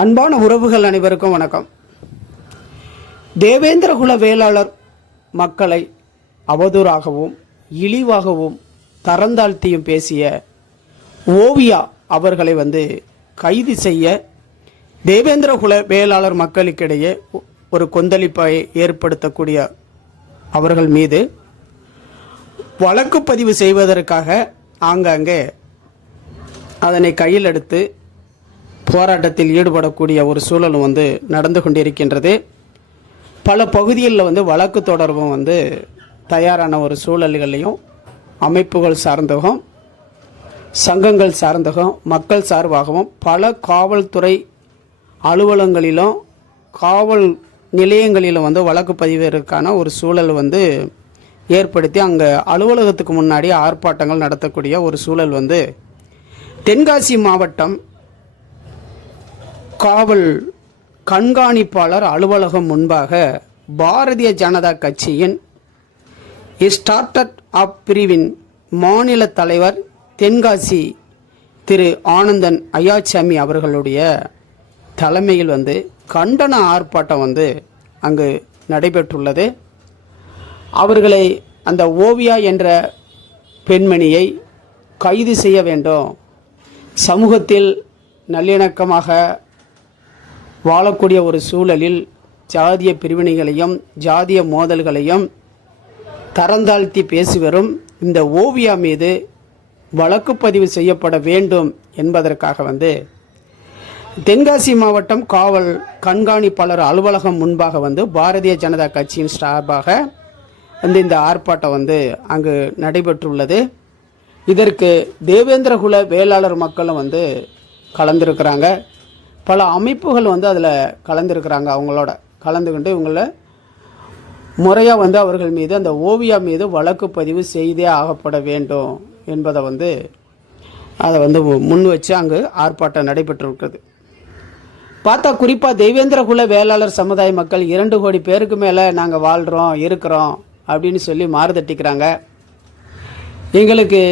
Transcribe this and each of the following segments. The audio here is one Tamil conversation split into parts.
அன்பான உறவுகள் அனைவருக்கும் வணக்கம். தேவேந்திரகுல வேளாளர் மக்களை அவதூறாகவும் இழிவாகவும் தரந்தாழ்த்தியும் பேசிய ஓவியா அவர்களை வந்து கைது செய்ய தேவேந்திரகுல வேளாளர் மக்களுக்கிடையே ஒரு கொந்தளிப்பை ஏற்படுத்தக்கூடிய அவர்கள் மீது வழக்கு பதிவு செய்வதற்காக ஆங்காங்கே அதனை கையில் எடுத்து போராட்டத்தில் ஈடுபடக்கூடிய ஒரு சூழலும் வந்து நடந்து கொண்டிருக்கின்றது. பல பகுதிகளில் வந்து வழக்கு தொடர்பும் வந்து தயாரான ஒரு சூழல்களையும் அமைப்புகள் சார்ந்தகம் சங்கங்கள் சார்ந்தகம் மக்கள் சார்பாகவும் பல காவல்துறை அலுவலகங்களிலும் காவல் நிலையங்களிலும் வந்து வழக்கு பதிவதற்கான ஒரு சூழல் வந்து ஏற்படுத்தி அங்கே அலுவலகத்துக்கு முன்னாடி ஆர்ப்பாட்டங்கள் நடத்தக்கூடிய ஒரு சூழல் வந்து தென்காசி மாவட்டம் காவல் கண்காணிப்பாளர் அலுவலகம் முன்பாக பாரதிய ஜனதா கட்சியின் ஸ்டார்டட் அப் பிரிவின் மாநில தலைவர் தென்காசி திரு ஆனந்தன் ஐயாச்சாமி அவர்களுடைய தலைமையில் வந்து கண்டன ஆர்ப்பாட்டம் வந்து அங்கு நடைபெற்றுள்ளது. அவர்களை அந்த ஓவியா என்ற பெண்மணியை கைது செய்ய வேண்டும். சமூகத்தில் நல்லிணக்கமாக வாழக்கூடிய ஒரு சூழலில் ஜாதிய பிரிவினைகளையும் ஜாதிய மோதல்களையும் தரந்தாழ்த்தி பேசி வரும் இந்த ஓவியா மீது வழக்கு பதிவு செய்யப்பட வேண்டும் என்பதற்காக வந்து தென்காசி மாவட்டம் காவல் கண்காணிப்பாளர் அலுவலகம் முன்பாக வந்து பாரதிய ஜனதா கட்சியின் சார்பாக வந்து இந்த ஆர்ப்பாட்டம் வந்து அங்கு நடைபெற்றுள்ளது. இதற்கு தேவேந்திரகுல வேளாளர் மக்களும் வந்து கலந்துருக்கிறாங்க. பல அமைப்புகள் வந்து அதில் கலந்துருக்கிறாங்க. அவங்களோட கலந்துக்கிட்டு இவங்கள முறையாக வந்து அவர்கள் மீது அந்த ஓவியா மீது வழக்கு பதிவு செய்தே ஆகப்பட வேண்டும் என்பதை வந்து அதை வந்து முன் வச்சு அங்கு ஆர்ப்பாட்டம் நடைபெற்றிருக்கிறது. பார்த்தா குறிப்பாக தெய்வேந்திரகுல வேளாளர் சமுதாய மக்கள் இரண்டு கோடி பேருக்கு மேலே நாங்கள் வாழ்கிறோம் இருக்கிறோம் அப்படின்னு சொல்லி மாறுதட்டிக்கிறாங்க. எங்களுக்கு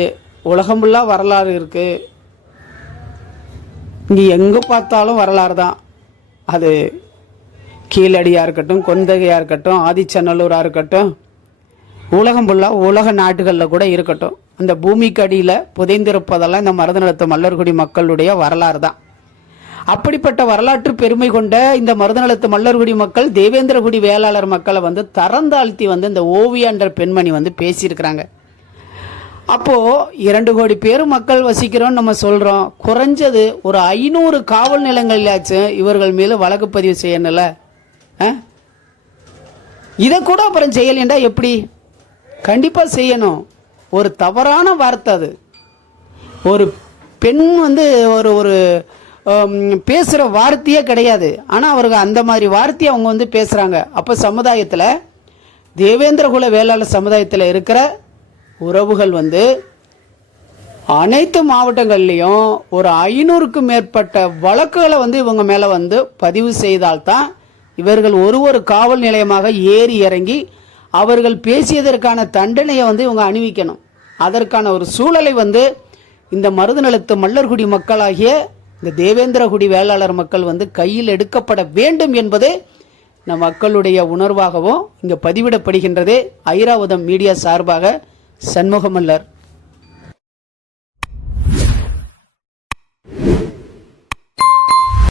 உலகம் வரலாறு இருக்குது இங்கே எங்கே பார்த்தாலும் வரலாறு தான். அது கீழடியாக இருக்கட்டும் கொந்தகையாக இருக்கட்டும் ஆதிச்சநல்லூராக இருக்கட்டும் உலகம் ஃபுல்லாக உலக நாட்டுகளில் கூட இருக்கட்டும். அந்த பூமிக்கு அடியில் புதைந்திருப்பதெல்லாம் இந்த மருதநிலத்து மல்லர்குடி மக்களுடைய வரலாறு தான். அப்படிப்பட்ட வரலாற்று பெருமை கொண்ட இந்த மருதநலத்து மல்லர்குடி மக்கள் தேவேந்திரகுடி வேளாளர் மக்களை வந்து தரந்தாழ்த்தி வந்து இந்த ஓவியான்ற பெண்மணி வந்து பேசியிருக்கிறாங்க. அப்போது இரண்டு கோடி பேர் மக்கள் வசிக்கிறோம்னு நம்ம சொல்கிறோம் குறைஞ்சது ஒரு ஐநூறு காவல் நிலங்களிலாச்சும் இவர்கள் மேலே வழக்கு பதிவு செய்யணும்ல? ஆ? இதை கூட அப்புறம் செய்யலைண்டா எப்படி? கண்டிப்பாக செய்யணும். ஒரு தவறான வார்த்தை அது. ஒரு பெண் வந்து ஒரு ஒரு பேசுகிற வார்த்தையே கிடையாது. ஆனால் அவருக்கு அந்த மாதிரி வார்த்தையை அவங்க வந்து பேசுகிறாங்க அப்போ சமுதாயத்தில் தேவேந்திரகுல வேளாளர் சமுதாயத்தில் இருக்கிற உறவுகள் வந்து அனைத்து மாவட்டங்கள்லேயும் ஒரு ஐநூறுக்கும் மேற்பட்ட வழக்குகளை வந்து இவங்க மேலே வந்து பதிவு செய்தால்தான் இவர்கள் ஒரு ஒரு காவல் நிலையமாக ஏறி இறங்கி அவர்கள் பேசியதற்கான தண்டனையை வந்து இவங்க அணிவிக்கணும். அதற்கான ஒரு சூழலை வந்து இந்த மருதநலத்து மல்லர்குடி மக்களாகிய இந்த தேவேந்திரகுடி வேளாளர் மக்கள் வந்து கையில் எடுக்கப்பட வேண்டும் என்பது நம் மக்களுடைய உணர்வாகவும் இங்கே பதிவிடப்படுகின்றது. ஐராவதம் மீடியா சார்பாக சண்முகமல்லர்.